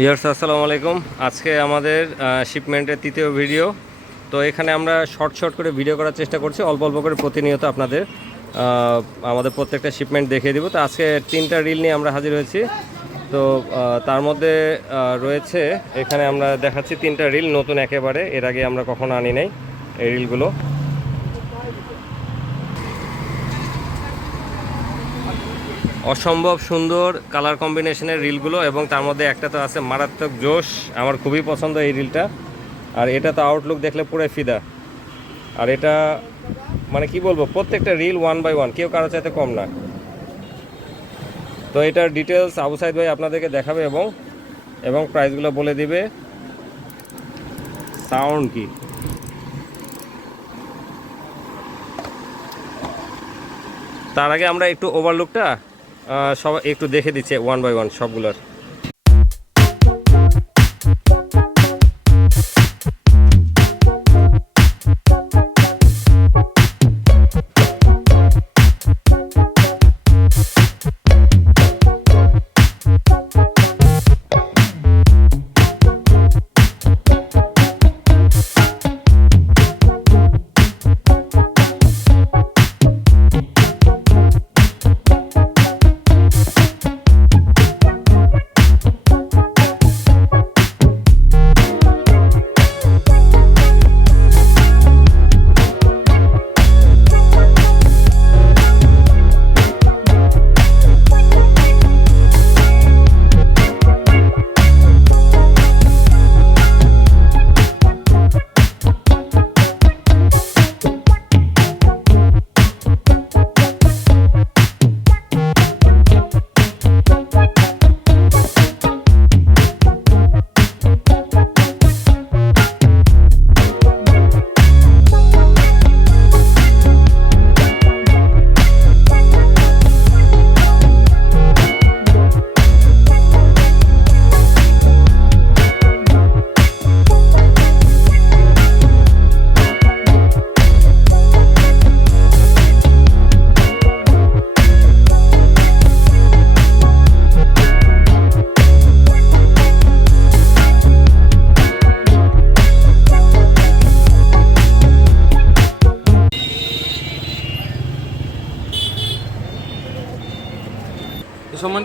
Years, আসসালামু আলাইকুম। আজকে আমাদের শিপমেন্টের তৃতীয় ভিডিও তো এখানে আমরা শর্ট শর্ট করে ভিডিও করার চেষ্টা করছি। অল্প অল্প করে প্রতিনিয়ত আপনাদের আমাদের প্রত্যেকটা শিপমেন্ট দেখিয়ে দিব। তো আজকে তিনটা রিল নিয়ে আমরা হাজির হয়েছি। তো তার মধ্যে রয়েছে, এখানে আমরা দেখাচ্ছি তিনটা রিল নতুন একেবারে। এর আগে আমরা কখনো আনি নাই এই রিলগুলো অসম্ভব সুন্দর কালার কম্বিনেশনের রিলগুলো এবং তার মধ্যে একটা তো আছে মারাত্মক জোশ। আমার খুবই পছন্দ এই রিলটা। আর এটা তো আউটলুক দেখলে পুরো ফিদা। আর এটা মানে কি বলব, প্রত্যেকটা রিল ওয়ান বাই ওয়ান কেউ কারও চাইতে কম না। তো এটার ডিটেলস আবু সাইদ ভাই আপনাদেরকে দেখাবে এবং এবং প্রাইসগুলো বলে দিবে। সাউন্ড কি? তার আগে আমরা একটু ওভারলুকটা সব একটু দেখে দিচ্ছে ওয়ান বাই ওয়ান সবগুলোর।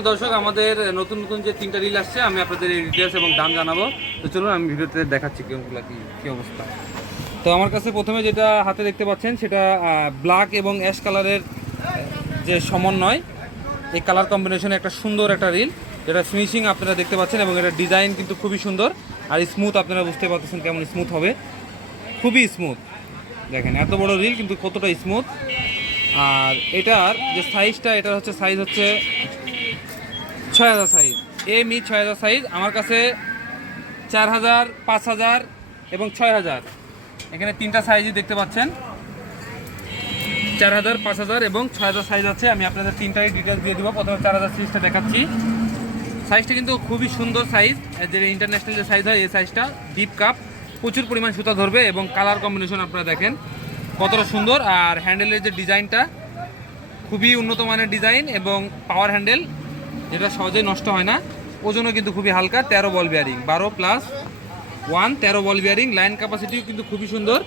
তো দর্শক, আমাদের নতুন নতুন যে তিনটা রিল আসছে, আমি আপনাদের এই ডিটেলস এবং দাম জানাব। তো চলুন, আমি ভিডিওতে দেখাচ্ছি কেমনগুলো কি, কী অবস্থা। তো আমার কাছে প্রথমে যেটা হাতে দেখতে পাচ্ছেন, সেটা ব্ল্যাক এবং অ্যাশ কালারের যে সমন্বয়, এই কালার কম্বিনেশনে একটা সুন্দর একটা রিল যেটা ফিনিশিং আপনারা দেখতে পাচ্ছেন এবং এটা ডিজাইন কিন্তু খুবই সুন্দর। আর স্মুথ আপনারা বুঝতে পারতেছেন কেমন স্মুথ হবে। খুবই স্মুথ দেখেন, এত বড় রিল কিন্তু কতটা স্মুথ আর এটার যে সাইজটা এটার হচ্ছে সাইজ হচ্ছে ছয় হাজার সাইজ এম ই ছয় হাজার সাইজ আমার কাছে চার হাজার, পাঁচ হাজার এবং ছয় হাজার। এখানে তিনটা সাইজই দেখতে পাচ্ছেন। চার হাজার, পাঁচ হাজার এবং ছয় হাজার সাইজ আছে। আমি আপনাদের তিনটাই ডিটেলস দিয়ে দেবো। প্রথমে চার হাজার সাইজটা দেখাচ্ছি। সাইজটা কিন্তু খুবই সুন্দর সাইজ যে ইন্টারন্যাশনাল যে সাইজ হয়, এই সাইজটা ডিপ কাপ প্রচুর পরিমাণ সুতা ধরবে এবং কালার কম্বিনেশন আপনারা দেখেন। কতটা সুন্দর। আর হ্যান্ডেলের যে ডিজাইনটা খুবই উন্নত মানের ডিজাইন এবং পাওয়ার হ্যান্ডেল যেটা সহজেই নষ্ট হয় না। ওজনও কিন্তু খুবই হালকা, তেরো বল বিয়ারিং বারো প্লাস ওয়ান তেরো বল বিয়ারিং লাইন ক্যাপাসিটিও কিন্তু খুবই সুন্দর।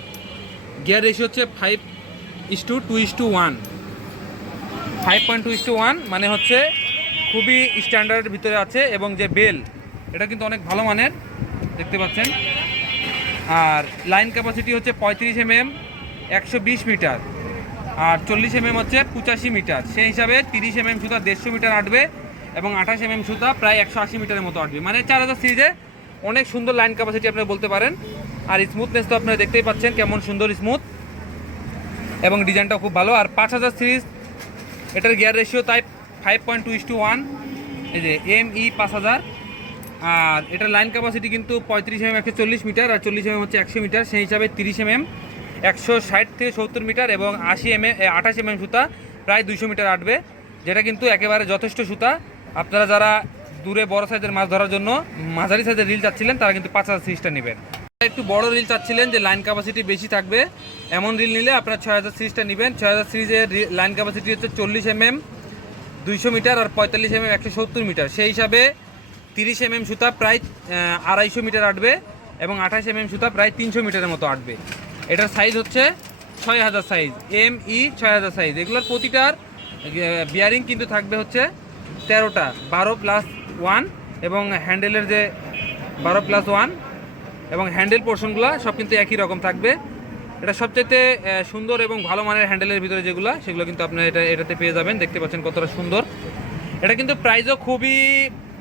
গিয়ার রেশিও হচ্ছে five is to two is to one five point two is to one মানে হচ্ছে খুবই স্ট্যান্ডার্ডের ভিতরে আছে এবং যে বেল এটা কিন্তু অনেক ভালো মানের। দেখতে পাচ্ছেন? আর লাইন ক্যাপাসিটি হচ্ছে পঁয়ত্রিশ এমএম একশো বিশ মিটার। আর চল্লিশ এমএম হচ্ছে পঁচাশি মিটার। সেই হিসাবে তিরিশ এম এম সুতা দেড়শো মিটার আটবে। এবং আঠাশ এমএম সুতা প্রায় একশো আশি মিটারের মতো আটবে মানে চার হাজার সিরিজে অনেক সুন্দর লাইন ক্যাপাসিটি আপনি বলতে পারেন। আর স্মুথনেস তো আপনারা দেখতেই পাচ্ছেন কেমন সুন্দর স্মুথ এবং ডিজাইনটাও খুব ভালো। আর পাঁচ হাজার সিরিজ, এটার গিয়ার রেশিও তাই five point two is to one এই যে এম ই পাঁচ হাজার। আর এটার লাইন ক্যাপাসিটি কিন্তু পঁয়ত্রিশ এমএম একশো চল্লিশ মিটার। আর চল্লিশ এমএম হচ্ছে একশো মিটার। সেই হিসাবে তিরিশ এমএম একশো ষাট থেকে সত্তর মিটার এবং আশি এম আঠাশ এমএম সুতা প্রায় দুইশো মিটার আটবে, যেটা কিন্তু একেবারে যথেষ্ট সুতা। আপনারা যারা দূরে বড় সাইজের মাছ ধরার জন্য মাঝারি সাইজের রিল চাচ্ছিলেন, তারা কিন্তু পাঁচ হাজার সিরিজটা নেবেন। একটু বড় রিল চাচ্ছিলেন যে লাইন ক্যাপাসিটি বেশি থাকবে, এমন রিল নিলে আপনার ছয় হাজার সিরিজটা নেবেন। ছয় হাজার সিরিজের লাইন ক্যাপাসিটি হচ্ছে চল্লিশ এমএম দুইশো মিটার আর পঁয়তাল্লিশ এমএম একশো সত্তর মিটার। সেই হিসাবে তিরিশ এম এম সুতা প্রায় আড়াইশো মিটার আটবে এবং আঠাশ এম এম সুতা প্রায় তিনশো মিটারের মতো আটবে। এটার সাইজ হচ্ছে ছয় হাজার সাইজ এম ই ছয় হাজার সাইজ এগুলোর প্রতিটার বিয়ারিং কিন্তু থাকবে হচ্ছে তেরোটা, বারো প্লাস ওয়ান এবং হ্যান্ডেলের যে বারো প্লাস ওয়ান এবং হ্যান্ডেল পোর্শনগুলো সব কিন্তু একই রকম থাকবে। এটা সবচেয়ে সুন্দর এবং ভালো মানের হ্যান্ডেলের ভিতরে যেগুলো, সেগুলো কিন্তু আপনার এটা, এটাতে পেয়ে যাবেন। দেখতে পাচ্ছেন কতটা সুন্দর। এটা কিন্তু প্রাইসও খুবই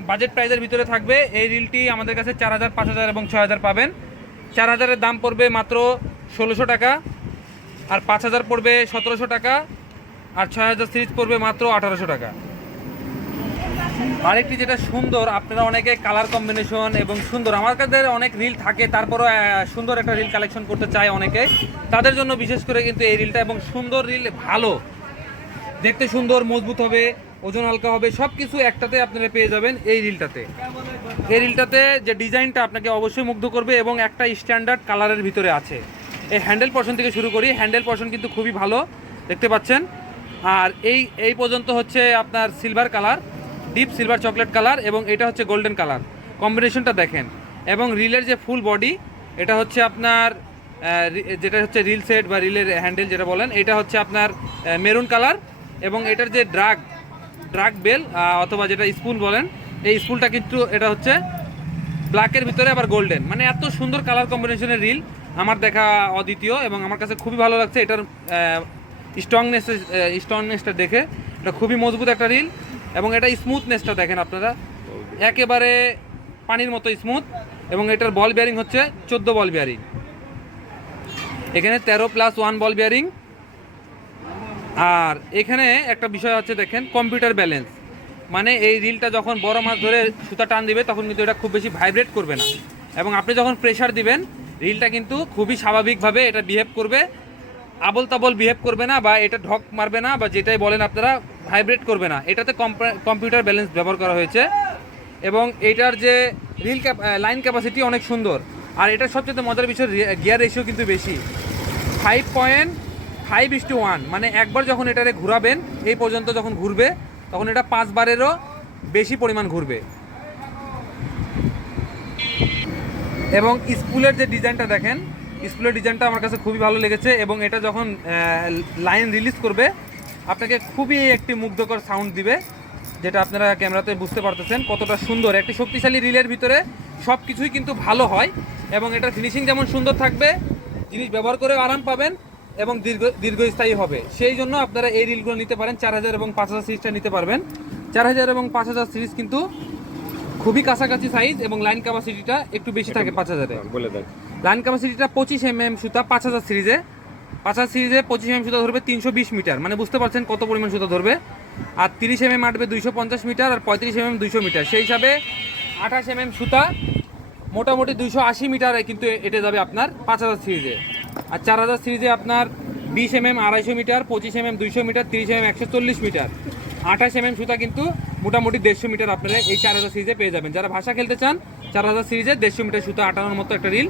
বাজেট প্রাইসের ভিতরে থাকবে। এই রিলটি আমাদের কাছে চার হাজার, পাঁচ হাজার এবং ছয় হাজার পাবেন। চার হাজারের দাম পড়বে মাত্র ষোলোশো টাকা, আর পাঁচ হাজার পড়বে সতেরোশো টাকা, আর ছয় হাজার সিরিজ পড়বে মাত্র আঠারোশো টাকা। আরেকটি যেটা সুন্দর, আপনারা অনেকে কালার কম্বিনেশন এবং সুন্দর আমার কাছে অনেক রিল থাকে, তারপরও সুন্দর একটা রিল কালেকশন করতে চায় অনেকে। তাদের জন্য বিশেষ করে কিন্তু এই রিলটা এবং সুন্দর রিল ভালো। দেখতে সুন্দর, মজবুত হবে, ওজন হালকা হবে সব কিছু একটাতে আপনারা পেয়ে যাবেন এই রিলটাতে এই রিলটাতে যে ডিজাইনটা আপনাকে অবশ্যই মুগ্ধ করবে এবং একটা স্ট্যান্ডার্ড কালারের ভিতরে আছে। এই হ্যান্ডেল পর্শন থেকে শুরু করি হ্যান্ডেল পর্শন কিন্তু খুবই ভালো, দেখতে পাচ্ছেন। আর এই এই পর্যন্ত হচ্ছে আপনার silver colour deep silver chocolate colour এবং এটা হচ্ছে গোল্ডেন কালার। কম্বিনেশনটা দেখেন। এবং রিলের যে ফুল বডি, এটা হচ্ছে আপনার যেটা হচ্ছে রিল সেট বা রিলের হ্যান্ডেল যেটা বলেন, এটা হচ্ছে আপনার মেরুন কালার এবং এটার যে ড্রাগ ড্রাগ বেল অথবা যেটা স্পুল বলেন, এই স্পুলটা কিন্তু এটা হচ্ছে ব্ল্যাকের ভিতরে আবার গোল্ডেন। মানে এত সুন্দর কালার কম্বিনেশনের রিল আমার দেখা অদ্বিতীয় এবং আমার কাছে খুবই ভালো লাগছে। এটার স্ট্রংনেস স্ট্রংনেসটা দেখে। এটা খুবই মজবুত একটা রিল। এবং এটা স্মুথনেসটা দেখেন আপনারা। একেবারে পানির মতো স্মুথ এবং এটার বল বিয়ারিং হচ্ছে চোদ্দ বল বিয়ারিং এখানে তেরো প্লাস ওয়ান বল বিয়ারিং আর এখানে একটা বিষয় হচ্ছে দেখেন কম্পিউটার ব্যালেন্স মানে এই রিলটা যখন বড় মাছ ধরে সুতা টান দিবে, তখন কিন্তু এটা খুব বেশি ভাইব্রেট করবে না। এবং আপনি যখন প্রেশার দিবেন রিলটা কিন্তু খুবই স্বাভাবিকভাবে এটা বিহেভ করবে। আবল তাবল বিহেভ করবে না বা এটা ঢক মারবে না বা যেটাই বলেন আপনারা ভাইব্রেট করবে না। এটাতে কম্পিউটার ব্যালেন্স ব্যবহার করা হয়েছে এবং এটার যে রিল লাইন ক্যাপাসিটি অনেক সুন্দর। আর এটার সবচেয়ে মজার বিষয় গিয়ার রেশিও কিন্তু বেশি। Five point five is to one মানে একবার যখন এটারে ঘুরাবেন, এই পর্যন্ত যখন ঘুরবে, তখন এটা পাঁচবারেরও বেশি পরিমাণ ঘুরবে। এবং স্কুলের যে ডিজাইনটা দেখেন স্কুলের ডিজাইনটা আমার কাছে খুবই ভালো লেগেছে এবং এটা যখন লাইন রিলিজ করবে আপনাকে খুবই একটি মুগ্ধকর সাউন্ড দিবে যেটা আপনারা ক্যামেরাতে বুঝতে পারতেছেন কতটা সুন্দর। একটি শক্তিশালী রিলের ভিতরে সব কিছুই কিন্তু ভালো হয় এবং এটার ফিনিশিং যেমন সুন্দর থাকবে জিনিস ব্যবহার করে আরাম পাবেন এবং দীর্ঘ দীর্ঘস্থায়ী হবে। সেই জন্য আপনারা এই রিলগুলো নিতে পারেন চার হাজার এবং পাঁচ হাজার সিরিজটা নিতে পারবেন। চার হাজার এবং পাঁচ হাজার সিরিজ কিন্তু খুবই কাছাকাছি সাইজ এবং লাইন ক্যাপাসিটিটা একটু বেশি থাকে পাঁচ হাজারে। বলে দেন। লাইন ক্যাপাসিটিটা পঁচিশ এম এম সুতা, পাঁচ হাজার সিরিজে। পাঁচ হাজার সিরিজে পঁচিশ এম সুতা ধরবে তিনশো বিশ মিটার। মানে বুঝতে পারছেন কত পরিমাণ সুতা ধরবে? আর তিরিশ এম এম আটবে দুইশো পঞ্চাশ মিটার আর পঁয়ত্রিশ এম এম দুইশো মিটার। সেই হিসাবে আঠাশ এম এম সুতা মোটামুটি দুইশো আশি মিটার কিন্তু এটে যাবে আপনার পাঁচ হাজার সিরিজে। আর চার হাজার সিরিজে আপনার বিশ এম এম আড়াইশো মিটার, পঁচিশ এম এম দুইশো মিটার, তিরিশ এম এম একশো চল্লিশ মিটার। আঠাশ এম এম সুতা কিন্তু মোটামুটি দেড়শো মিটার আপনারা এই চার হাজার সিরিজে পেয়ে যাবেন। যারা ভাষা খেলতে চান, চার হাজার সিরিজে দেড়শো মিটার সুতা আটানোর মতো একটা রিল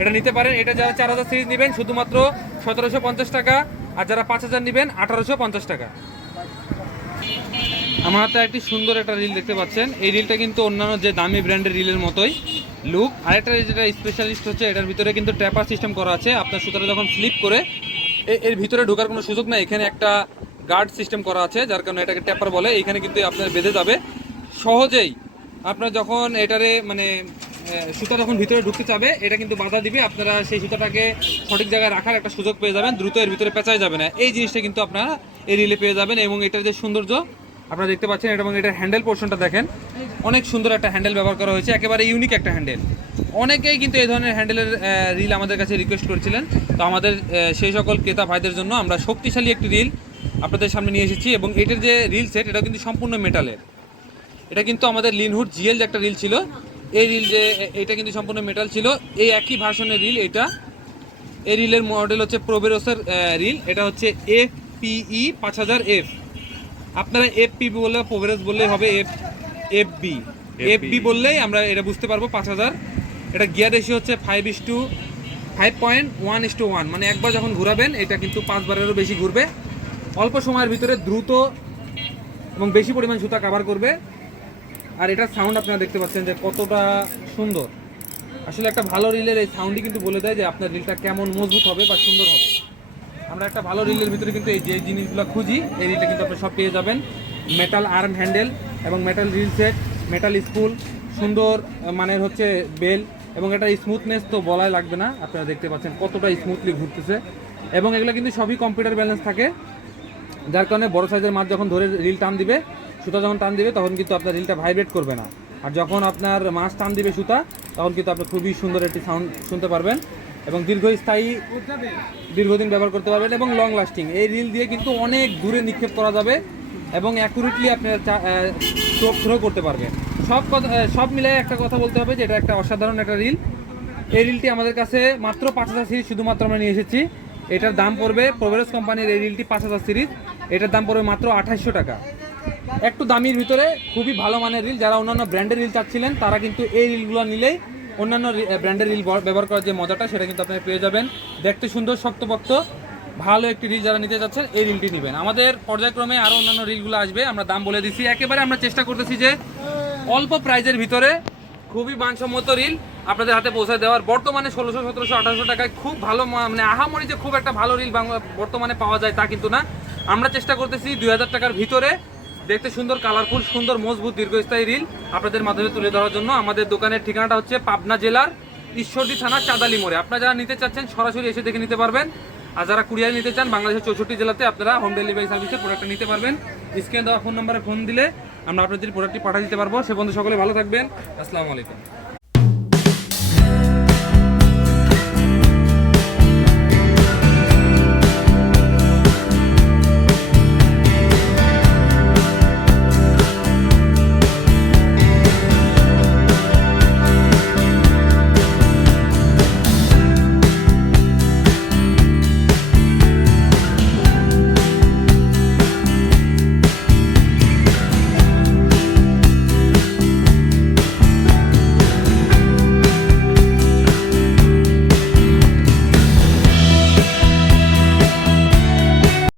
এটা নিতে পারেন। এটা যারা চার হাজার সিরিজ নেবেন, শুধুমাত্র সতেরোশো পঞ্চাশ টাকা, আর যারা পাঁচ হাজার নেবেন, আঠারোশো পঞ্চাশ টাকা। আমার হাতে একটি সুন্দর একটা রিল দেখতে পাচ্ছেন। এই রিলটা কিন্তু অন্যান্য যে দামি ব্র্যান্ডের রিলের মতোই লুক আরেকটা যেটা স্পেশালিস্ট হচ্ছে, এটার ভিতরে কিন্তু ট্র্যাপার সিস্টেম করা আছে। আপনার সুতরাং যখন ফ্লিপ করে এর ভিতরে ঢোকার কোনো সুযোগ নাই। এখানে একটা গার্ড সিস্টেম করা আছে, যার কারণে এটাকে ট্যাপার বলে। এখানে কিন্তু আপনার বেঁধে যাবে। সহজেই আপনার যখন এটারে মানে সুতা যখন ভিতরে ঢুকতে চাবে, এটা কিন্তু বাধা দিবে। আপনারা সেই সুতাটাকে সঠিক জায়গায় রাখার একটা সুযোগ পেয়ে যাবেন, দ্রুত এর ভিতরে পেঁচাই যাবে না। এই জিনিসটা কিন্তু আপনারা এই রিলে পেয়ে যাবেন এবং এটার যে সৌন্দর্য, আপনারা দেখতে পাচ্ছেন এবং এটার হ্যান্ডেল পোর্শনটা দেখেন। অনেক সুন্দর একটা হ্যান্ডেল ব্যবহার করা হয়েছে, একেবারে ইউনিক একটা হ্যান্ডেল অনেকেই কিন্তু এই ধরনের হ্যান্ডেলের রিল আমাদের কাছে রিকোয়েস্ট করেছিলেন। তো আমাদের সেই সকল ক্রেতা ভাইদের জন্য আমরা শক্তিশালী একটি রিল আপনাদের সামনে নিয়ে এসেছি এবং এটার যে রিল সেট এটা কিন্তু সম্পূর্ণ মেটালের এটা কিন্তু আমাদের লিনহুড জিএল যে একটা রিল ছিল এই রিল যে এটা কিন্তু সম্পূর্ণ মেটাল ছিল। এই একই ভার্সনের রিল এটা। এই রিলের মডেল হচ্ছে প্রোবেরোসের রিল এটা হচ্ছে এফ পিই পাঁচ হাজার এফ আপনারা এফ পি বললে প্রোবেরোস বললেই হবে F F B F B বললেই আমরা এটা বুঝতে পারব পাঁচ হাজার। এটা গিয়ার রেশিও হচ্ছে five is to five point one is to one মানে একবার যখন ঘুরাবেন এটা কিন্তু পাঁচবারেরও বেশি ঘুরবে। অল্প সময়ের ভিতরে দ্রুত এবং বেশি পরিমাণ সুতা কাভার করবে। আর এটার সাউন্ড আপনারা দেখতে পাচ্ছেন যে কতটা সুন্দর। আসলে একটা ভালো রিলের এই সাউন্ডই কিন্তু বলে দেয় যে আপনার রিলটা কেমন মজবুত হবে বা সুন্দর হবে। আমরা একটা ভালো রিলের ভিতরে কিন্তু এই যে জিনিসগুলো খুঁজি, এই রিলটা কিন্তু আপনি সব পেয়ে যাবেন। মেটাল আর্ম হ্যান্ডেল এবং metal reel set metal spool সুন্দর মানের হচ্ছে বেল এবং এটা স্মুথনেস তো বলাই লাগবে না। আপনারা দেখতে পাচ্ছেন কতটা স্মুথলি ঘুরতেছে। এবং এগুলো কিন্তু সবই কম্পিউটার ব্যালেন্স থাকে। যার কারণে বড় সাইজের মাছ যখন ধরে রিল টান দিবে সুতা যখন টান দিবে, তখন কিন্তু আপনার রিলটা ভাইব্রেট করবে না। আর যখন আপনার মাছ টান দিবে সুতা, তখন কিন্তু আপনি খুবই সুন্দর একটি সাউন্ড শুনতে পারবেন এবং দীর্ঘস্থায়ী দীর্ঘদিন ব্যবহার করতে পারবেন এবং লং লাস্টিং এই রিল দিয়ে কিন্তু অনেক দূরে নিক্ষেপ করা যাবে এবং অ্যাকুরেটলি আপনার টোপ থ্রো করতে পারবেন। সব কথা সব মিলিয়ে একটা কথা বলতে হবে যে এটা একটা অসাধারণ একটা রিল এই রিলটি আমাদের কাছে মাত্র পাঁচ হাজার সিরিজ শুধুমাত্র আমরা নিয়ে এসেছি। এটার দাম পড়বে প্রোভারেস কোম্পানির এই রিলটি পাঁচ হাজার সিরিজ এটার দাম পড়বে মাত্র আঠাইশশো টাকা। একটু দামির ভিতরে খুবই ভালো মানের রিল, যারা অন্যান্য ব্র্যান্ডের রিল চাচ্ছিলেন, তারা কিন্তু এই রিলগুলো নিলেই অন্যান্য ব্র্যান্ডের রিল ব্যবহার করার যে মজাটা, সেটা কিন্তু আপনারা পেয়ে যাবেন। দেখতে সুন্দর শক্তপোক্ত ভালো একটি রিল যারা নিতে চাচ্ছেন এই রিলটি নেবেন। আমাদের পর্যায়ক্রমে আরও অন্যান্য রিলগুলো আসবে, আমরা দাম বলে দিচ্ছি একেবারে আমরা চেষ্টা করতেছি যে অল্প প্রাইজের ভিতরে খুবই মানসম্মত রিল আপনাদের হাতে পৌঁছে দেওয়ার। বর্তমানে ষোলোশো, সতেরোশো, আঠারোশো টাকায় খুব ভালো মানে আহামরি যে খুব একটা ভালো রিল বর্তমানে পাওয়া যায় তা কিন্তু না। আমরা চেষ্টা করতেছি দুই হাজার টাকার ভিতরে দেখতে সুন্দর কালারফুল সুন্দর, মজবুত, দীর্ঘস্থায়ী রিল আপনাদের মাধ্যমে তুলে ধরার জন্য। আমাদের দোকানের ঠিকানাটা হচ্ছে পাবনা জেলার ঈশ্বরদী থানা, চাঁদালি মোড়ে। আপনারা যারা নিতে চাচ্ছেন, সরাসরি এসে দেখে নিতে পারবেন। আর যারা কুরিয়ার নিতে চান, বাংলাদেশের চৌষট্টি জেলাতে আপনারা হোম ডেলিভারি সার্ভিসে প্রোডাক্টটা নিতে পারবেন। স্ক্রিনে দেওয়া ফোন নম্বরে ফোন দিলে আমরা আপনাদের প্রোডাক্টটি পাঠিয়ে দিতে পারব। সে বন্ধু সকলে ভালো থাকবেন। আসসালামু আলাইকুম।